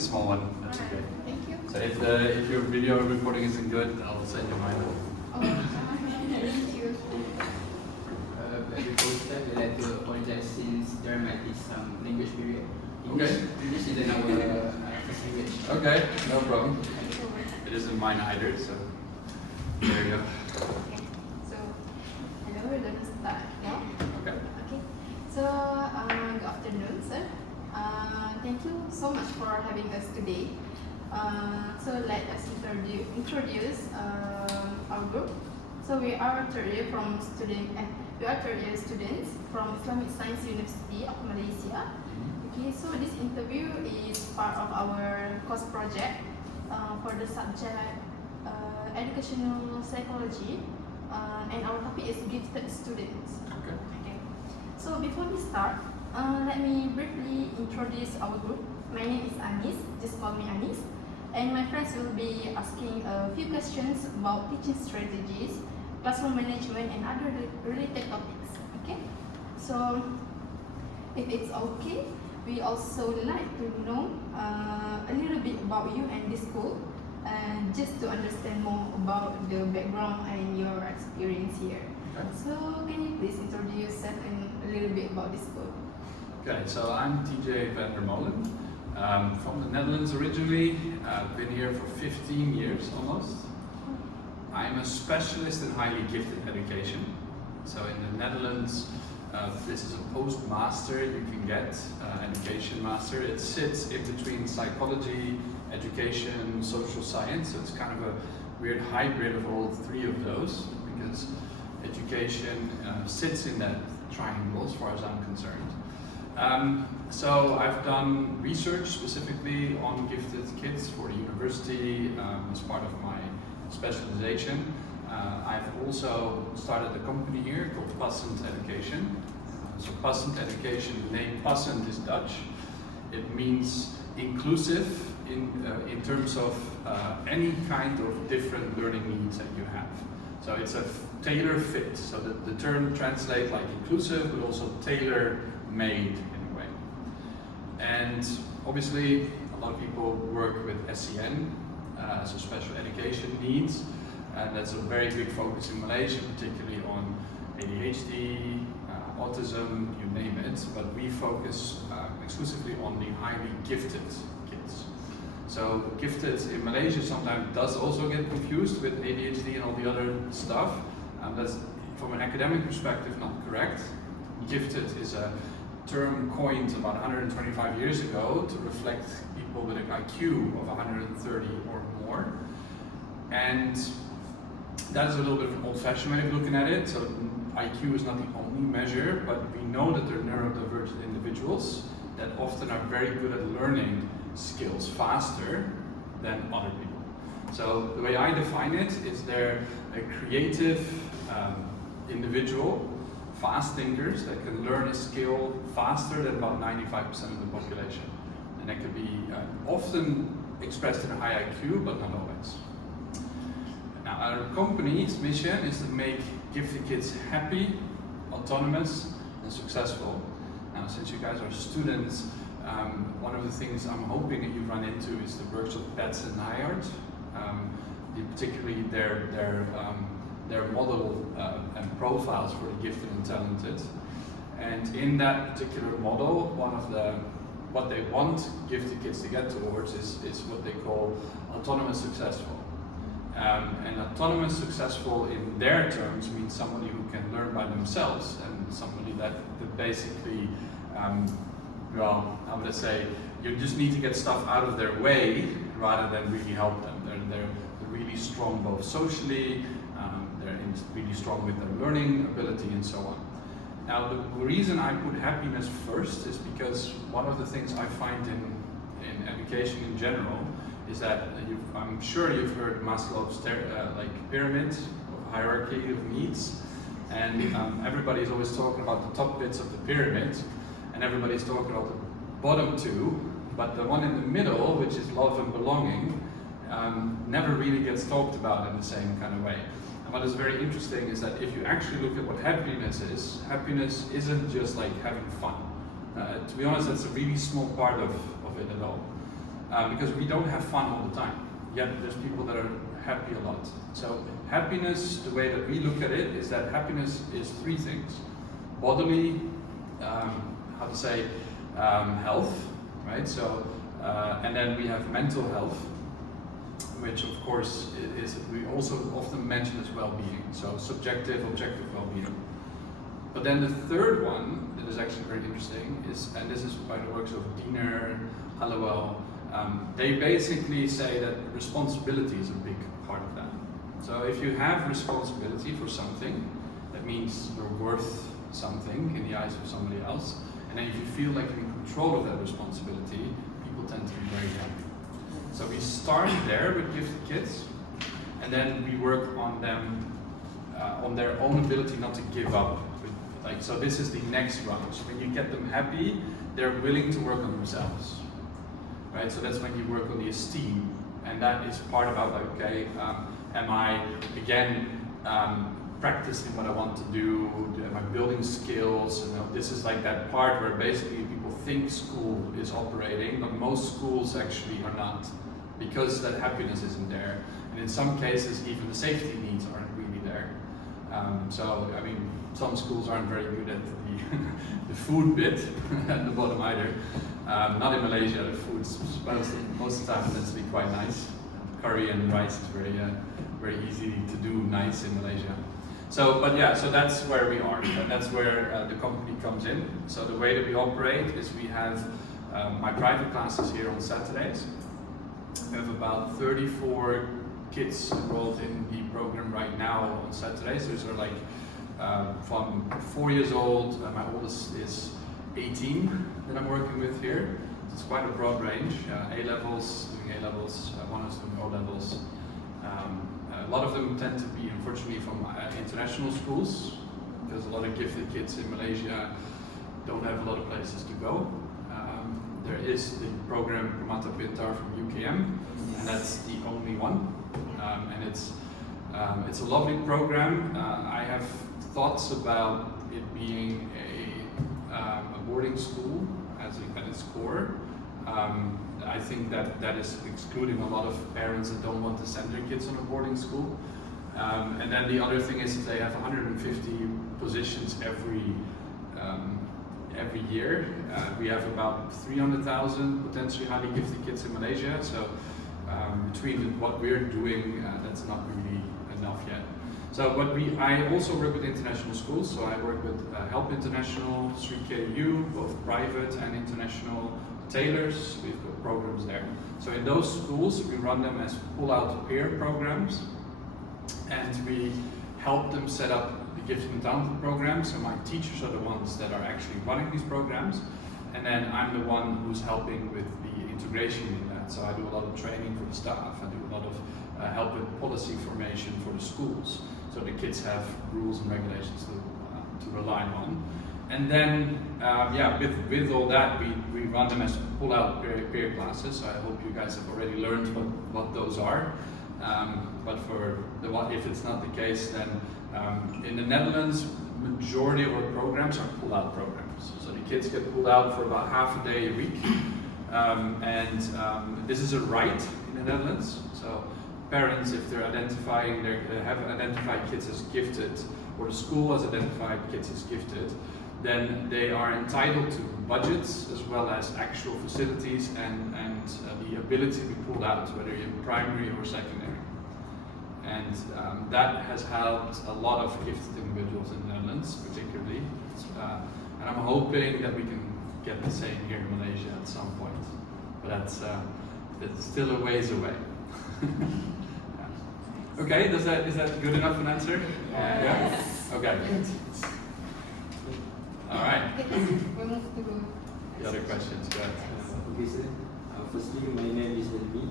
the small one. That's okay. Thank you. So if your video recording isn't good, I'll send you mine. Oh, thank you. Before we start, we'd like to apologize since there might be some language barrier. Okay. English isn't our first language. Okay, no problem. Thank you. It isn't mine either, so there you go. Okay. So, hello, we're gonna start now. Okay. Okay. So, good afternoon, sir. Thank you so much for having us today. So let us introduce our group. So we are third year students from Islamic Science University of Malaysia. Okay, so this interview is part of our course project for the subject educational psychology, and our topic is gifted students. Okay. Okay. So before we start, let me briefly introduce our group. My name is Anis, just call me Anis. And my friends will be asking a few questions about teaching strategies, classroom management, and other related topics. Okay? So, if it's okay, we also like to know a little bit about you and this school, just to understand more about the background and your experience here. Okay. So, can you please introduce yourself and a little bit about this school? Okay, so I'm TJ van der Molen. From the Netherlands originally. I've been here for 15 years almost. I'm a specialist in highly gifted education. So in the Netherlands, this is a postmaster you can get, education master. It sits in between psychology, education, social science. So it's kind of a weird hybrid of all three of those, because education sits in that triangle as far as I'm concerned. So I've done research specifically on gifted kids for the university as part of my specialization. I've also started a company here called Passend Education. So Passend Education, the name Passend is Dutch. It means inclusive in terms of any kind of different learning needs that you have. So it's a tailor fit. So the term translates like inclusive, but also tailor-made. And obviously, a lot of people work with SEN, so special education needs, and that's a very big focus in Malaysia, particularly on ADHD, autism, you name it, but we focus exclusively on the highly gifted kids. So gifted in Malaysia sometimes does also get confused with ADHD and all the other stuff. That's, from an academic perspective, not correct. Gifted is a term coined about 125 years ago to reflect people with an IQ of 130 or more. And that is a little bit of an old-fashioned way of looking at it. So IQ is not the only measure, but we know that they're neurodivergent individuals that often are very good at learning skills faster than other people. So the way I define it is they're a creative individual, fast thinkers that can learn a skill faster than about 95% of the population. And that could be often expressed in a high IQ, but not always. Now, our company's mission is to make gifted kids happy, autonomous, and successful. Now, since you guys are students, one of the things I'm hoping that you run into is the works of Betts and Nyart, particularly their model and profiles for the gifted and talented. And in that particular model, what they want gifted kids to get towards is what they call autonomous successful. And autonomous successful in their terms means somebody who can learn by themselves and somebody that basically, well, how would I say, you just need to get stuff out of their way rather than really help them. They're really strong both socially, they're really strong with their learning ability and so on. Now, the reason I put happiness first is because one of the things I find in education in general is that I'm sure you've heard Maslow's pyramid or hierarchy of needs, and everybody's always talking about the top bits of the pyramid, and everybody's talking about the bottom two, but the one in the middle, which is love and belonging, never really gets talked about in the same kind of way. And what is very interesting is that if you actually look at what happiness isn't just like having fun. To be honest, that's a really small part of it at all. because we don't have fun all the time. Yet there's people that are happy a lot. So happiness, the way that we look at it, is that happiness is three things: bodily, health, right? So, and then we have mental health, which of course is we also often mention as well-being. So subjective, objective well-being. But then the third one that is actually very interesting is, and this is by the works of Diener, Hallowell, they basically say that responsibility is a big part of that. So if you have responsibility for something, that means you're worth something in the eyes of somebody else. And then if you feel like you're in control of that responsibility, people tend to be very happy. So we start there with gifted kids, and then we work on them, on their own ability not to give up. So this is the next round. So when you get them happy, they're willing to work on themselves, right? So that's when you work on the esteem, and that is part about like, okay, am I again practicing what I want to do? Am I building skills? And this is like that part where basically people think school is operating, but most schools actually are not, because that happiness isn't there, and in some cases even the safety needs aren't really there. So I mean, some schools aren't very good at the food bit at the bottom either. Not in Malaysia, the food's most of the time tends to be quite nice. Curry and rice is very easy to do nice in Malaysia. So, but yeah, so that's where we are, and that's where the company comes in. So the way that we operate is we have my private classes here on Saturdays. We have about 34 kids enrolled in the program right now on Saturdays. Those are like from 4 years old, my oldest is 18 that I'm working with here. So it's quite a broad range. A-levels, doing A-levels, one is doing O-levels. A lot of them tend to be, unfortunately, from international schools, because a lot of gifted kids in Malaysia don't have a lot of places to go. There is the program Permata Pintar from UKM, and that's the only one. And it's a lovely program. I have thoughts about it being a boarding school at its core. I think that is excluding a lot of parents that don't want to send their kids on a boarding school. And then the other thing is that they have 150 positions every year. We have about 300,000 potentially highly gifted kids in Malaysia. So between what we're doing, that's not really enough yet. So I also work with international schools. So I work with Help International, Sri KU, both private and international. Tailors, we've got programs there. So in those schools, we run them as pull-out peer programs, and we help them set up the gifted and talented programs. So my teachers are the ones that are actually running these programs, and then I'm the one who's helping with the integration in that. So I do a lot of training for the staff. I do a lot of help with policy formation for the schools, so the kids have rules and regulations to rely on. And then, with all that, we run them as pull-out peer classes. So I hope you guys have already learned what those are. But if it's not the case, then in the Netherlands, majority of our programs are pull-out programs. So the kids get pulled out for about half a day a week. This is a right in the Netherlands. So parents, if they're they have identified kids as gifted, or the school has identified kids as gifted, then they are entitled to budgets as well as actual facilities and the ability to be pulled out, whether you're in primary or secondary. And that has helped a lot of gifted individuals in the Netherlands, particularly. And I'm hoping that we can get the same here in Malaysia at some point. But that's still a ways away. Yeah. Okay, is that good enough an answer? Yes. Yeah? Okay. All right. We move to The other questions, go ahead. Okay, sir. Firstly, my name is Elmi.